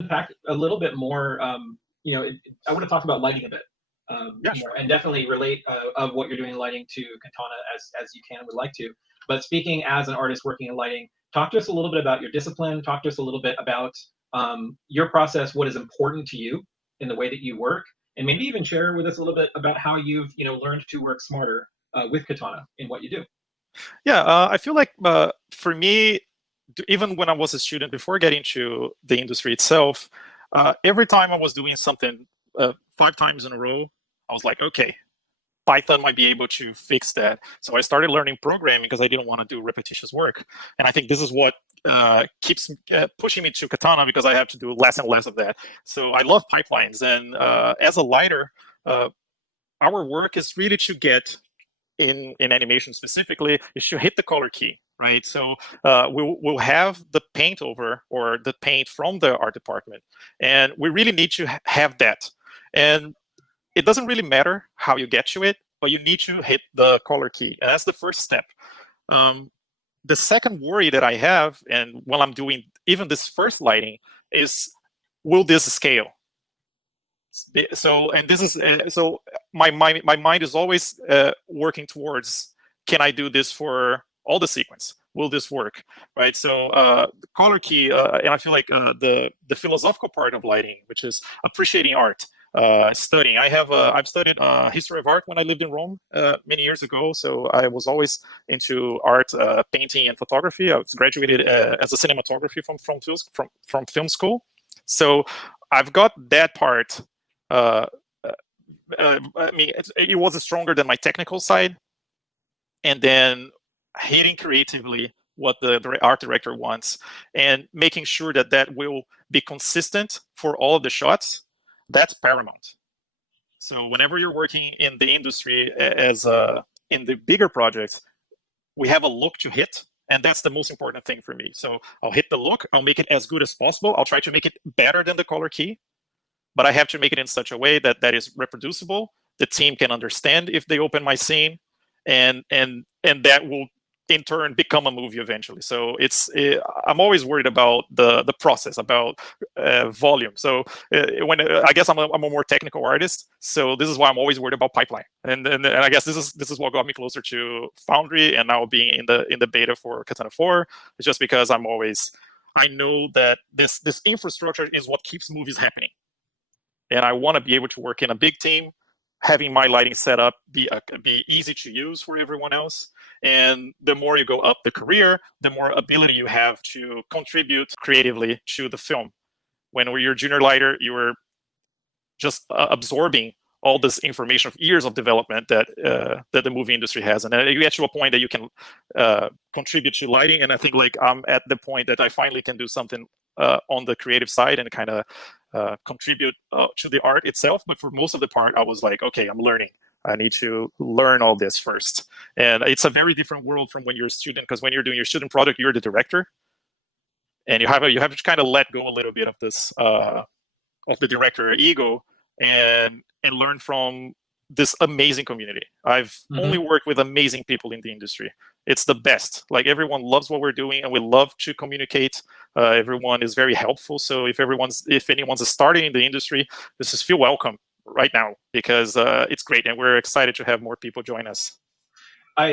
unpack a little bit more. I want to talk about lighting a bit Yeah, more, sure. and definitely relate of what you're doing in lighting to Katana as you can and would like to. But speaking as an artist working in lighting, talk to us a little bit about your discipline. Talk to us a little bit about your process, what is important to you in the way that you work, and maybe even share with us a little bit about how you've learned to work smarter with Katana in what you do. Yeah, I feel like for me, even when I was a student before getting to the industry itself, every time I was doing something 5 times in a row, I was like, okay, Python might be able to fix that. So I started learning programming because I didn't want to do repetitious work. And I think this is what keeps pushing me to Katana, because I have to do less and less of that. So I love pipelines. And as a lighter, uh, our work is really to get in animation specifically is to hit the color key, right? So we'll have the paint over, or the paint from the art department, and we really need to have that. And it doesn't really matter how you get to it, but you need to hit the color key, and that's the first step. Um, the second worry that I have, and while I'm doing even this first lighting, is, will this scale? So, and this is so my mind is always working towards, can I do this for all the sequence? Will this work? Right. So the color key, and I feel like the philosophical part of lighting, which is appreciating art, studying. I've studied history of art when I lived in Rome many years ago. So I was always into art, painting, and photography. I was graduated as a cinematography from film school. So I've got that part. uh, I mean, it was stronger than my technical side, and then hitting creatively what the art director wants, and making sure that that will be consistent for all of the shots. That's paramount. So whenever you're working in the industry, as in the bigger projects, we have a look to hit, and that's the most important thing for me. So I'll hit the look, I'll make it as good as possible, I'll try to make it better than the color key, but I have to make it in such a way that that is reproducible. The team can understand if they open my scene, and that will in turn become a movie eventually. So I'm always worried about the process, about volume. So when I guess I'm a more technical artist, so this is why I'm always worried about pipeline. And I guess this is what got me closer to Foundry, and now being in the beta for Katana 4. It's just because I know that this infrastructure is what keeps movies happening, and I want to be able to work in a big team, having my lighting set up be easy to use for everyone else. And the more you go up the career, the more ability you have to contribute creatively to the film. When you're a junior lighter, you're just absorbing all this information of years of development that the movie industry has, and then you get to a point that you can contribute to lighting. And I think like I'm at the point that I finally can do something on the creative side and kind of contribute to the art itself. But for most of the part, I was like, okay, I'm learning. I need to learn all this first. And it's a very different world from when you're a student, because when you're doing your student project, you're the director, and you have to kind of let go a little bit of this of the director ego, and learn from this amazing community. I've only worked with amazing people in the industry. It's the best. Like, everyone loves what we're doing, and we love to communicate. Everyone is very helpful. So if anyone's starting in the industry, just feel welcome right now, because it's great, and we're excited to have more people join us.